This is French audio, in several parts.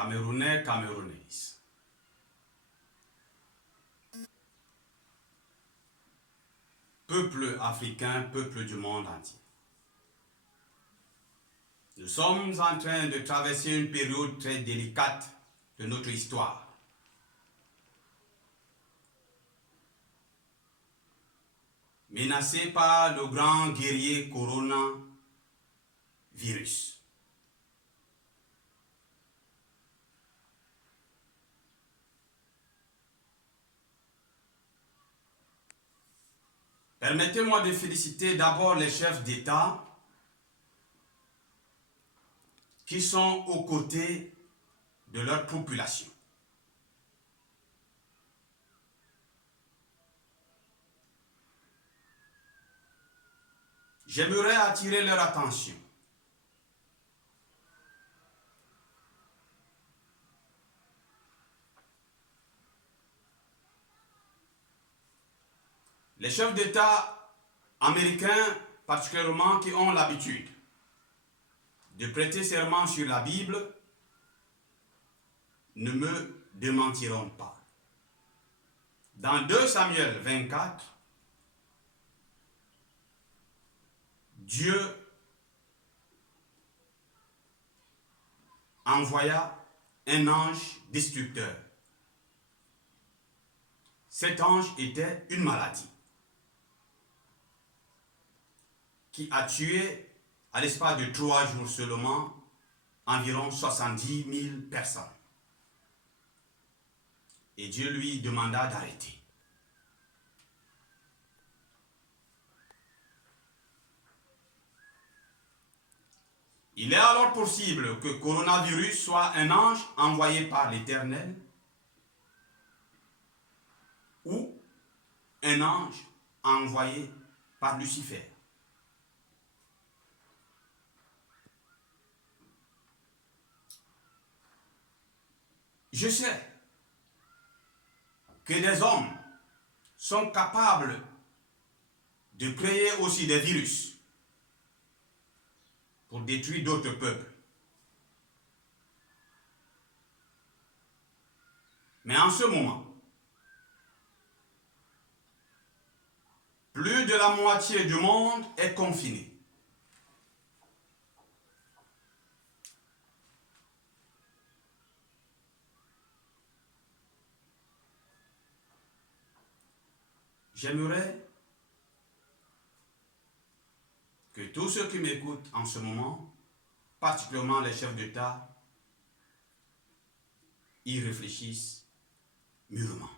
Camerounais, Camerounaises. Peuple africain, peuple du monde entier. Nous sommes en train de traverser une période très délicate de notre histoire. Menacé par le grand guerrier coronavirus. Permettez-moi de féliciter d'abord les chefs d'État qui sont aux côtés de leur population. J'aimerais attirer leur attention les chefs d'État américains, particulièrement, qui ont l'habitude de prêter serment sur la Bible, ne me démentiront pas. Dans 2 Samuel 24, Dieu envoya un ange destructeur. Cet ange était une maladie qui a tué, à l'espace de 3 jours seulement, environ 70 000 personnes. Et Dieu lui demanda d'arrêter. Il est alors possible que le coronavirus soit un ange envoyé par l'Éternel ou un ange envoyé par Lucifer. Je sais que des hommes sont capables de créer aussi des virus pour détruire d'autres peuples. Mais en ce moment, plus de la moitié du monde est confiné. J'aimerais que tous ceux qui m'écoutent en ce moment, particulièrement les chefs d'État, y réfléchissent mûrement.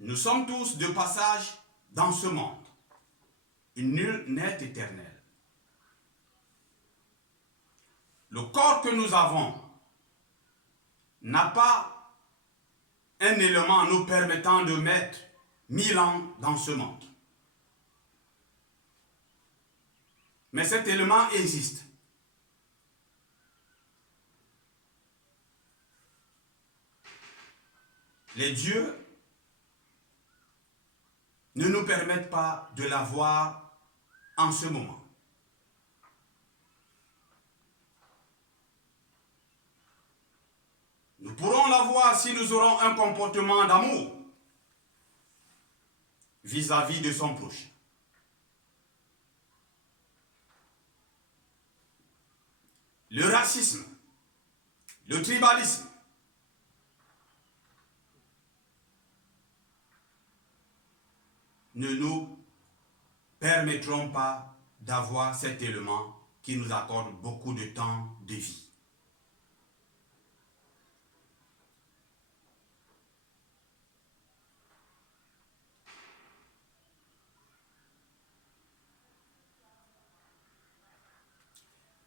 Nous sommes tous de passage dans ce monde. Nul n'est éternel. Le corps que nous avons n'a pas un élément nous permettant de mettre 1000 ans dans ce monde. Mais cet élément existe. Les dieux ne nous permettent pas de l'avoir en ce moment. Nous pourrons l'avoir si nous aurons un comportement d'amour vis-à-vis de son prochain. Le racisme, le tribalisme, ne nous permettront pas d'avoir cet élément qui nous accorde beaucoup de temps de vie.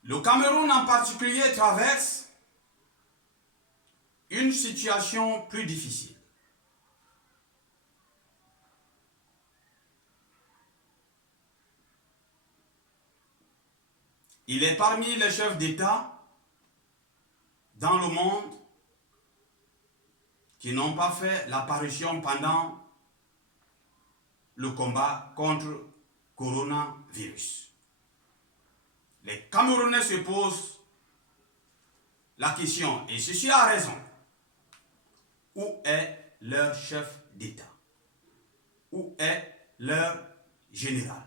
Le Cameroun en particulier traverse une situation plus difficile. Il est parmi les chefs d'État dans le monde qui n'ont pas fait l'apparition pendant le combat contre le coronavirus. Les Camerounais se posent la question, et ceci a raison, où est leur chef d'État? Où est leur général?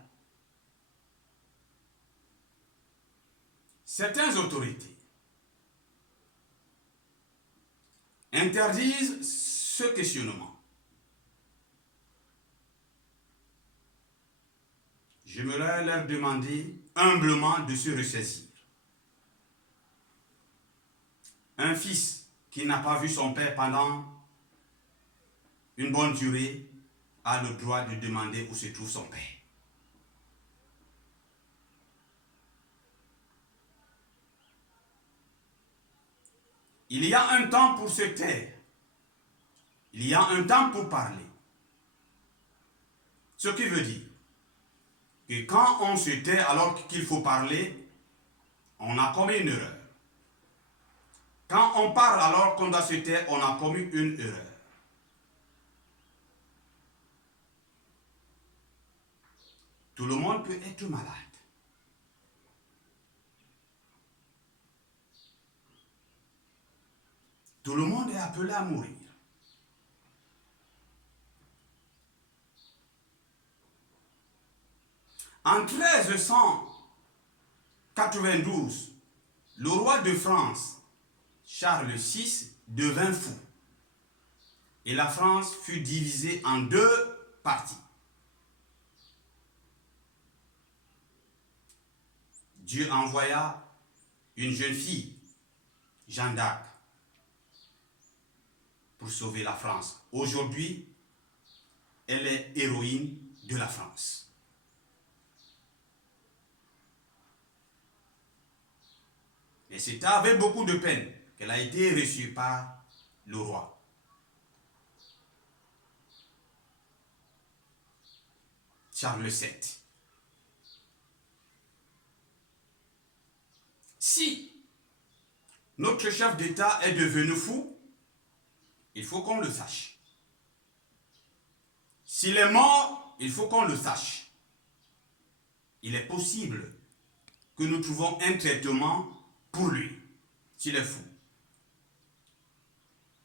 Certaines autorités interdisent ce questionnement. J'aimerais leur demander humblement de se ressaisir. Un fils qui n'a pas vu son père pendant une bonne durée a le droit de demander où se trouve son père. Il y a un temps pour se taire. Il y a un temps pour parler. Ce qui veut dire que quand on se tait alors qu'il faut parler, on a commis une erreur. Quand on parle alors qu'on doit se taire, on a commis une erreur. Tout le monde peut être malade. Tout le monde est appelé à mourir. En 1392, le roi de France, Charles VI, devint fou. Et la France fut divisée en deux parties. Dieu envoya une jeune fille, Jeanne d'Arc, pour sauver la France. Aujourd'hui, elle est héroïne de la France. Et c'est avec beaucoup de peine qu'elle a été reçue par le roi. Charles VII. Si notre chef d'État est devenu fou, il faut qu'on le sache. S'il est mort, il faut qu'on le sache. Il est possible que nous trouvons un traitement pour lui, s'il est fou.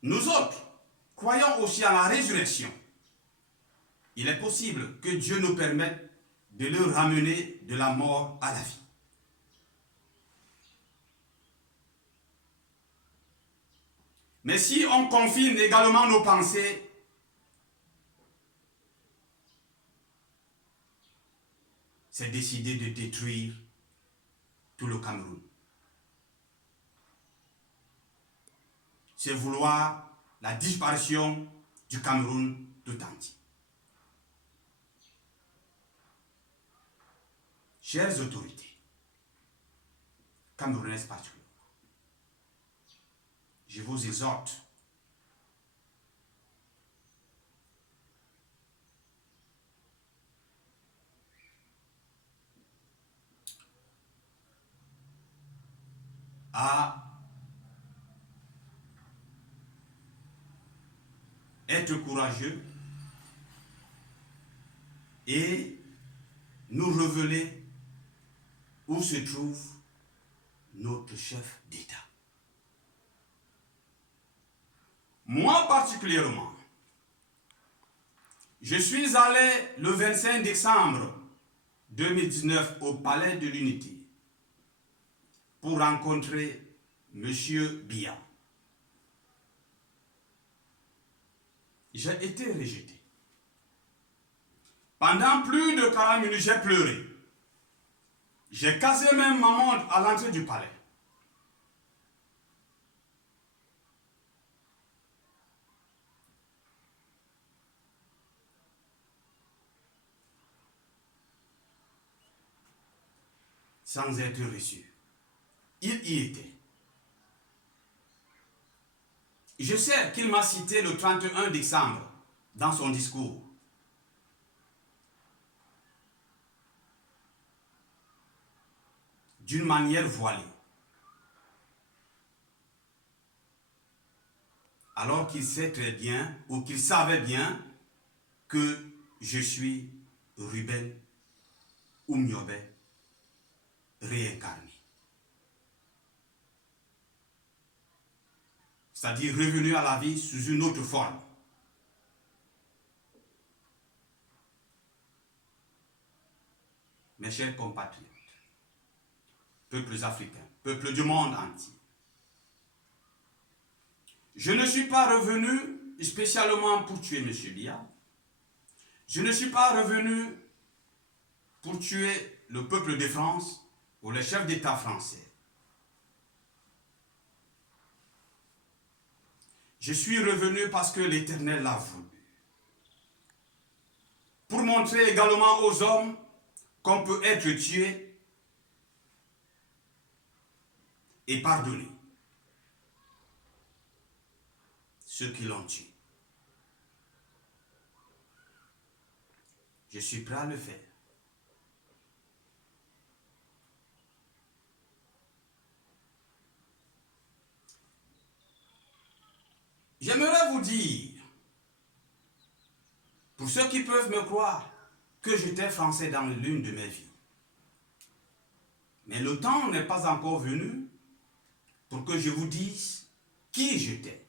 Nous autres, croyons aussi à la résurrection. Il est possible que Dieu nous permette de le ramener de la mort à la vie. Mais si on confine également nos pensées, c'est décider de détruire tout le Cameroun. C'est vouloir la disparition du Cameroun tout entier. Chères autorités, camerounaises particulièrement, je vous exhorte à être courageux et nous révéler où se trouve notre chef d'État. Moi particulièrement, je suis allé le 25 décembre 2019 au Palais de l'Unité pour rencontrer M. Biya. J'ai été rejeté. Pendant plus de 40 minutes, j'ai pleuré. J'ai cassé même ma montre à l'entrée du palais. Sans être reçu. Il y était. Je sais qu'il m'a cité le 31 décembre dans son discours. D'une manière voilée. Alors qu'il sait très bien, ou qu'il savait bien, que je suis Ruben Oumniobé réincarné. c'est-à-dire revenu à la vie sous une autre forme. Mes chers compatriotes, peuples africains, peuples du monde entier, je ne suis pas revenu spécialement pour tuer M. Biya. Je ne suis pas revenu pour tuer le peuple de France ou les chefs d'État français. Je suis revenu parce que l'Éternel l'a voulu. Pour montrer également aux hommes qu'on peut être tué et pardonner ceux qui l'ont tué. Je suis prêt à le faire. J'aimerais vous dire, pour ceux qui peuvent me croire, que j'étais français dans l'une de mes vies. Mais le temps n'est pas encore venu pour que je vous dise qui j'étais.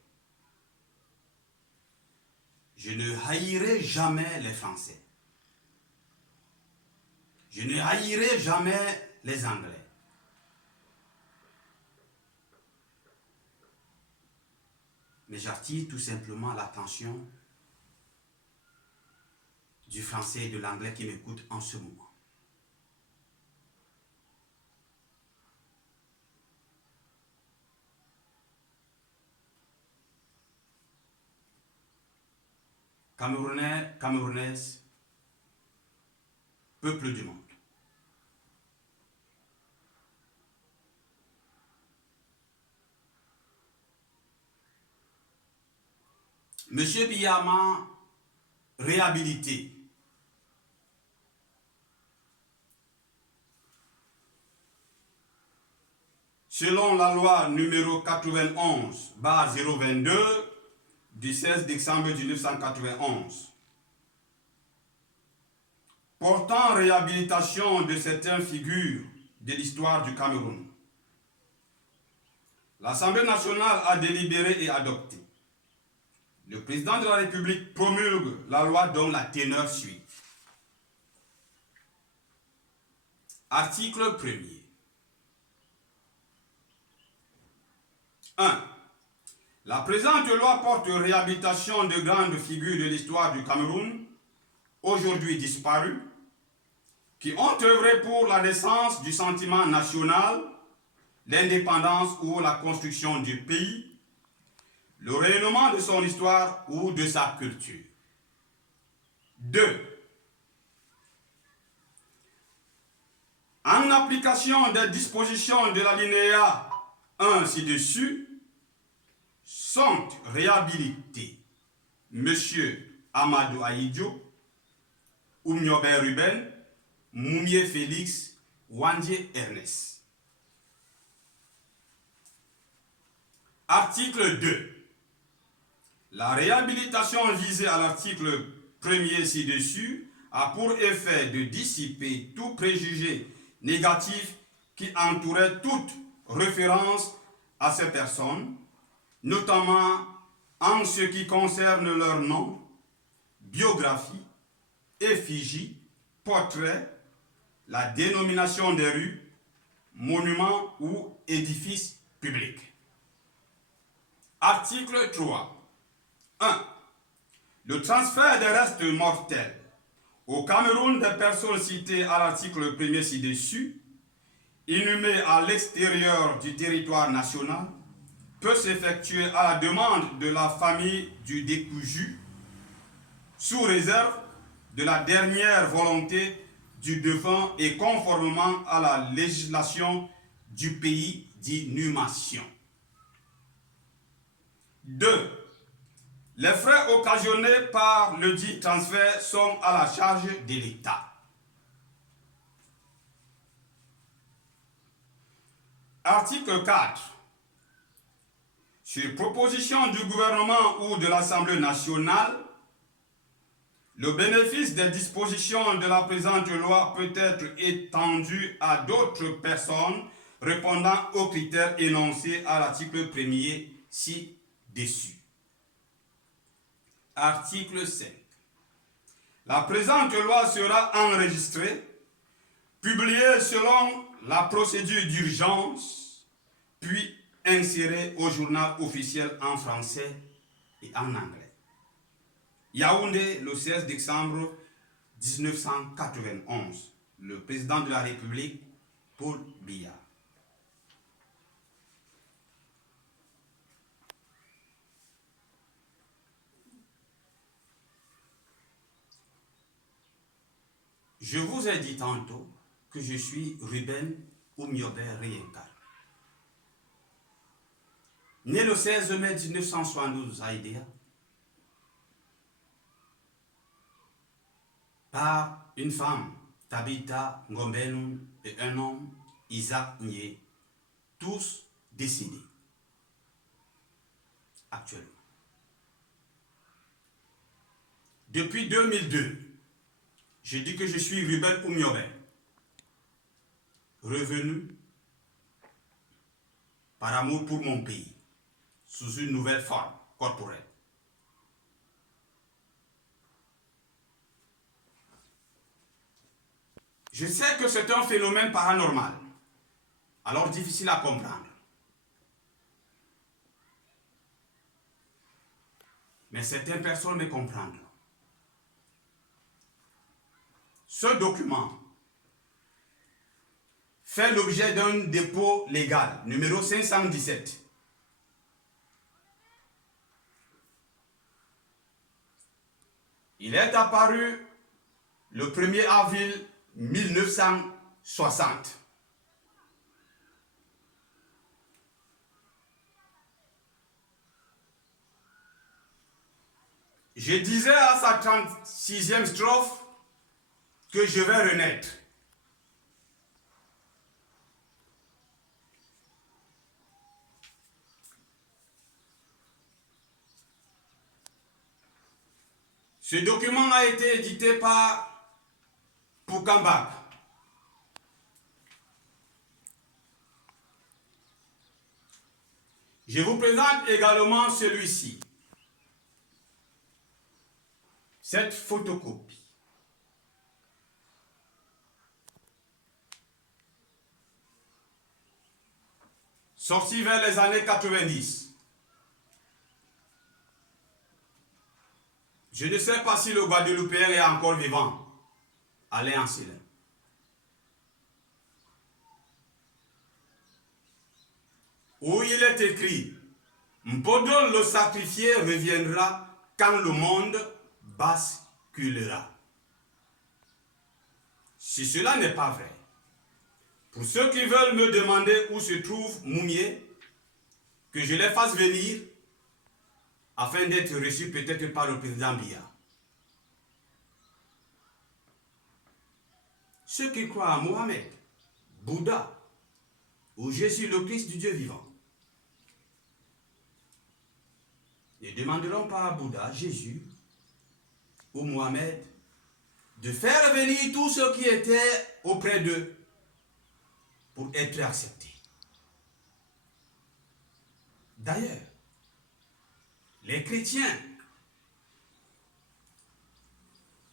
Je ne haïrai jamais les Français. Je ne haïrai jamais les Anglais. Mais j'attire tout simplement l'attention du Français et de l'Anglais qui m'écoutent en ce moment. Camerounais, Camerounaises, peuple du monde. Monsieur Biya m'a réhabilité. Selon la loi numéro 91/022 du 16 décembre 1991, portant réhabilitation de certaines figures de l'histoire du Cameroun, l'Assemblée nationale a délibéré et adopté. Le président de la République promulgue la loi dont la teneur suit. Article 1er. 1. La présente loi porte réhabilitation de grandes figures de l'histoire du Cameroun, aujourd'hui disparues, qui ont œuvré pour la naissance du sentiment national, l'indépendance ou la construction du pays, le rayonnement de son histoire ou de sa culture. 2. En application des dispositions de l'alinéa 1 ci-dessus, sont réhabilités M. Amadou Ahidjo, Oumniobe Ruben, Moumié Félix, Wandje Ernest. Article 2. La réhabilitation visée à l'article 1er ci-dessus a pour effet de dissiper tout préjugé négatif qui entourait toute référence à ces personnes, notamment en ce qui concerne leur nom, biographie, effigie, portrait, la dénomination des rues, monuments ou édifices publics. Article 3. 1. Le transfert des restes mortels au Cameroun des personnes citées à l'article 1er ci-dessus, inhumées à l'extérieur du territoire national, peut s'effectuer à la demande de la famille du décousu, sous réserve de la dernière volonté du défunt et conformément à la législation du pays d'inhumation. 2. Les frais occasionnés par le dit transfert sont à la charge de l'État. Article 4. Sur proposition du gouvernement ou de l'Assemblée nationale, le bénéfice des dispositions de la présente loi peut être étendu à d'autres personnes répondant aux critères énoncés à l'article 1er ci-dessus. dessus. Article 5. La présente loi sera enregistrée, publiée selon la procédure d'urgence, puis insérée au journal officiel en français et en anglais. Yaoundé, le 16 décembre 1991. Le président de la République, Paul Biya. Je vous ai dit tantôt que je suis Ruben Oumiobe Réincarné. Né le 16 mai 1972 à Idéa, par une femme, Tabitha Ngombenun, et un homme, Isaac Nye, tous décédés actuellement. Depuis 2002, je dis que je suis Ruben Oumiobe, revenu par amour pour mon pays, sous une nouvelle forme corporelle. Je sais que c'est un phénomène paranormal, alors difficile à comprendre. Mais certaines personnes me comprendront. Ce document fait l'objet d'un dépôt légal, numéro 517. Il est apparu le 1er avril 1960. Je disais à sa 36e strophe que je vais renaître. Ce document a été édité par Poukambak. Je vous présente également celui-ci. Cette photocopie. Sorti vers les années 90. Je ne sais pas si le Guadeloupéen est encore vivant. Alain Ancelin. Où il est écrit, Mpodon le sacrifié reviendra quand le monde basculera. Si cela n'est pas vrai, pour ceux qui veulent me demander où se trouve Moumié, que je les fasse venir afin d'être reçu peut-être par le président Biya. Ceux qui croient à Mohamed, Bouddha ou Jésus le Christ du Dieu vivant ne demanderont pas à Bouddha, Jésus ou Mohamed de faire venir tous ceux qui étaient auprès d'eux pour être acceptés. D'ailleurs, les chrétiens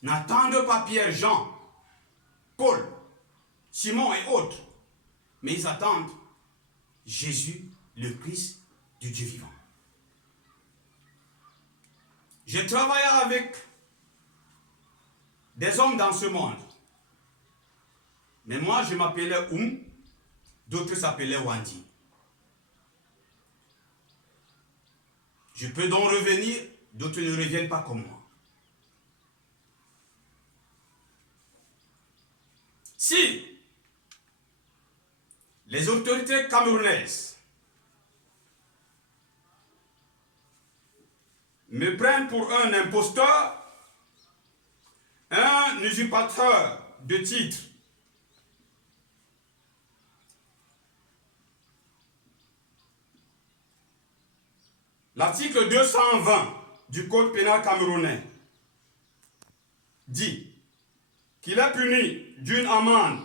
n'attendent pas Pierre, Jean, Paul, Simon et autres, mais ils attendent Jésus, le Christ du Dieu vivant. J'ai travaillé avec des hommes dans ce monde. Mais moi, je m'appelais d'autres s'appelaient Wandi. Je peux donc revenir, d'autres ne reviennent pas comme moi. Si les autorités camerounaises me prennent pour un imposteur, un usurpateur de titres, l'article 220 du Code pénal camerounais dit qu'il est puni d'une amende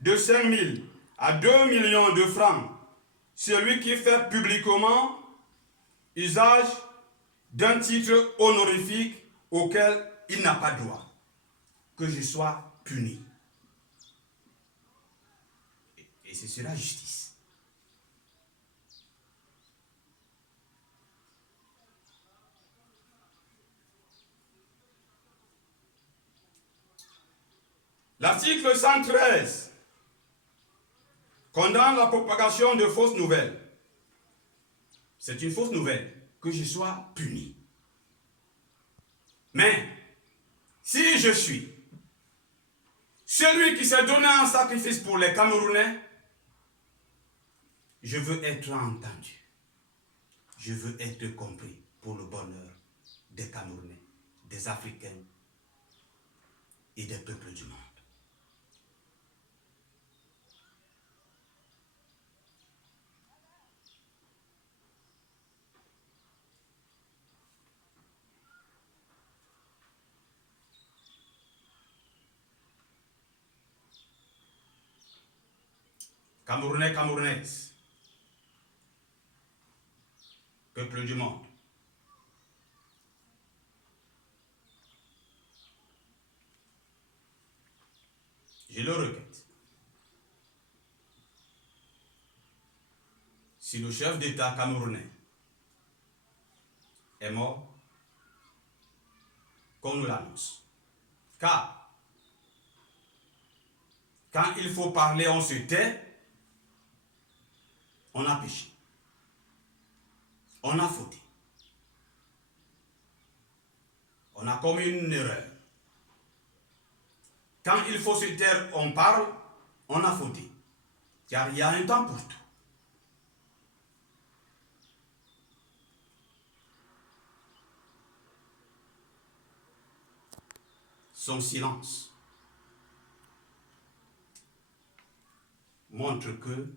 de 5 000 à 2 millions de francs celui qui fait publiquement usage d'un titre honorifique auquel il n'a pas droit, que je sois puni. Et c'est cela la justice. L'article 113 condamne la propagation de fausses nouvelles. C'est une fausse nouvelle, que je sois puni. Mais, si je suis celui qui s'est donné un sacrifice pour les Camerounais, je veux être entendu. Je veux être compris pour le bonheur des Camerounais, des Africains et des peuples du monde. Camerounais, Camerounaises, peuple du monde, je le regrette. Si le chef d'État camerounais est mort, qu'on nous l'annonce. Car, quand il faut parler, on se tait, on a péché. On a fauté. On a commis une erreur. Quand il faut se taire, on parle, on a fauté. Car il y a un temps pour tout. Son silence montre que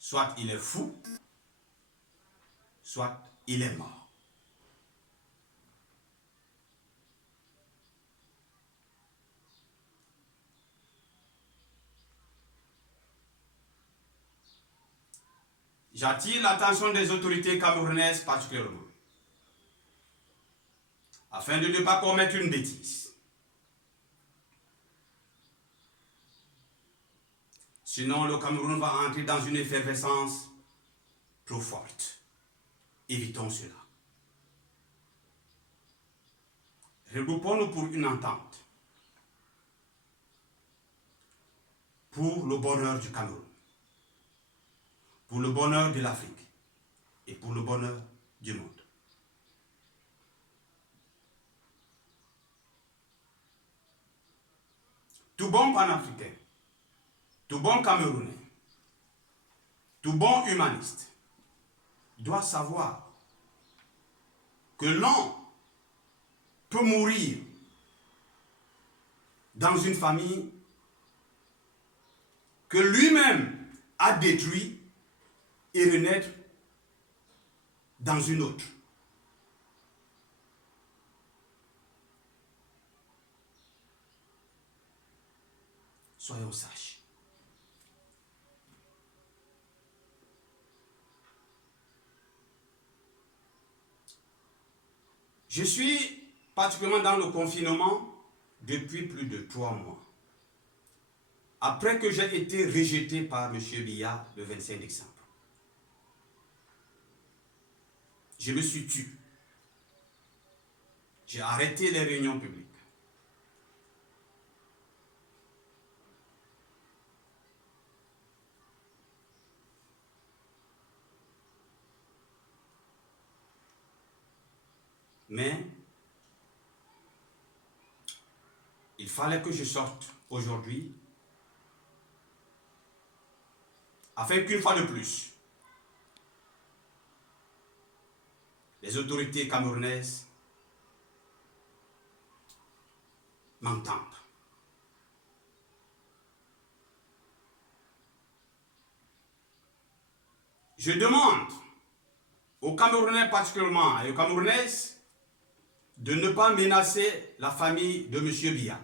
soit il est fou, soit il est mort. J'attire l'attention des autorités camerounaises particulièrement, afin de ne pas commettre une bêtise. Sinon, le Cameroun va entrer dans une effervescence trop forte. Évitons cela. Regroupons-nous pour une entente, pour le bonheur du Cameroun, pour le bonheur de l'Afrique et pour le bonheur du monde. Tout bon panafricain, tout bon Camerounais, tout bon humaniste doit savoir que l'on peut mourir dans une famille que lui-même a détruit et renaître dans une autre. Soyons sages. Je suis particulièrement dans le confinement depuis plus de 3 mois. Après que j'ai été rejeté par M. Biya le 25 décembre. Je me suis tué. J'ai arrêté les réunions publiques. Mais il fallait que je sorte aujourd'hui afin qu'une fois de plus, les autorités camerounaises m'entendent. Je demande aux Camerounais particulièrement et aux Camerounaises de ne pas menacer la famille de M. Biya.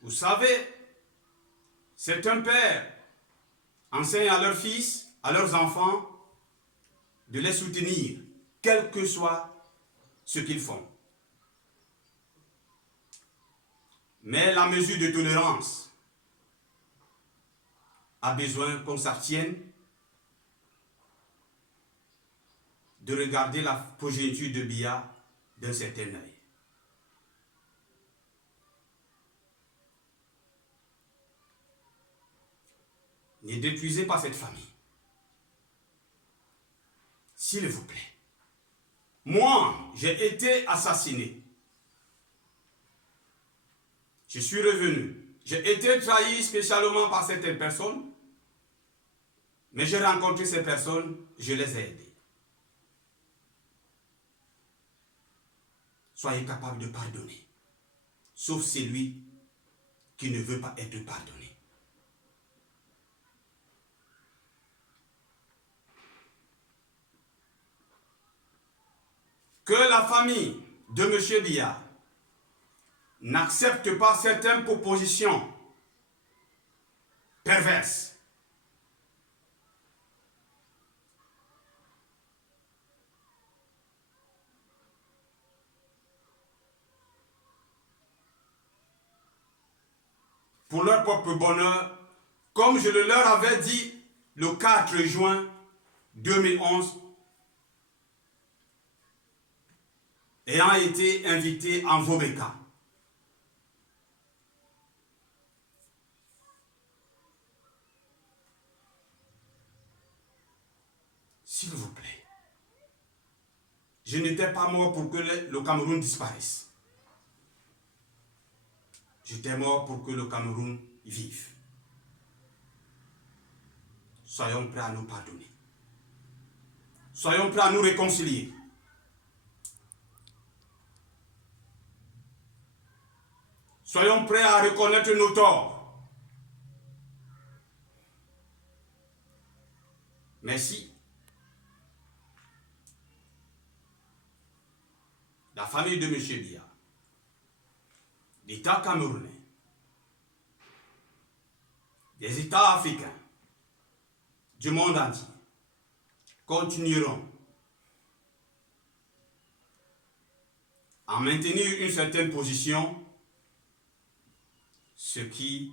Vous savez, Certains pères enseignent à leurs fils, à leurs enfants, de les soutenir, quel que soit ce qu'ils font. Mais la mesure de tolérance a besoin qu'on s'abstienne de regarder la progéniture de Biya d'un certain œil. Ne détruisez pas cette famille. S'il vous plaît. Moi, j'ai été assassiné. Je suis revenu. J'ai été trahi spécialement par certaines personnes. Mais j'ai rencontré ces personnes, je les ai aidées. Soyez capables de pardonner. Sauf celui qui ne veut pas être pardonné. Que la famille de M. Biya n'accepte pas certaines propositions perverses. Pour leur propre bonheur, comme je le leur avais dit le 4 juin 2011, ayant été invité en Vobeka. S'il vous plaît, je n'étais pas mort pour que le Cameroun disparaisse. J'étais mort pour que le Cameroun vive. Soyons prêts à nous pardonner. Soyons prêts à nous réconcilier. Soyons prêts à reconnaître nos torts. Merci. La famille de M. Biya, l'État camerounais, des États africains, du monde entier, continueront à maintenir une certaine position. Ce qui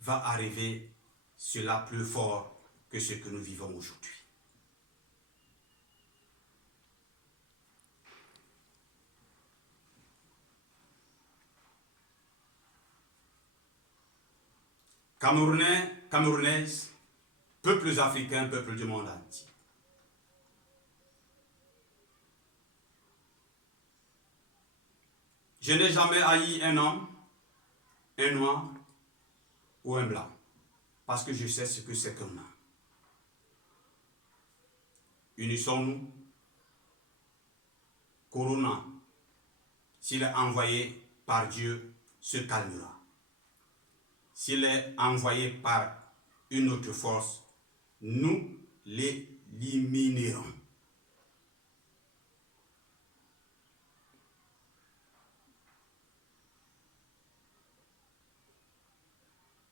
va arriver sera plus fort que ce que nous vivons aujourd'hui. Camerounais, Camerounaises, peuples africains, peuples du monde entier. Je n'ai jamais haï un homme, un noir ou un blanc, parce que je sais ce que c'est qu'un homme. Unissons-nous. Corona, s'il est envoyé par Dieu, se calmera. S'il est envoyé par une autre force, nous l'éliminerons.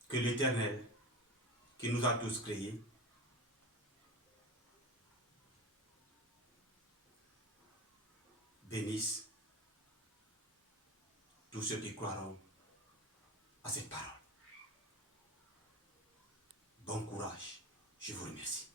Que l'Éternel, qui nous a tous créés, bénisse tous ceux qui croiront à cette parole. Bon courage, je vous remercie.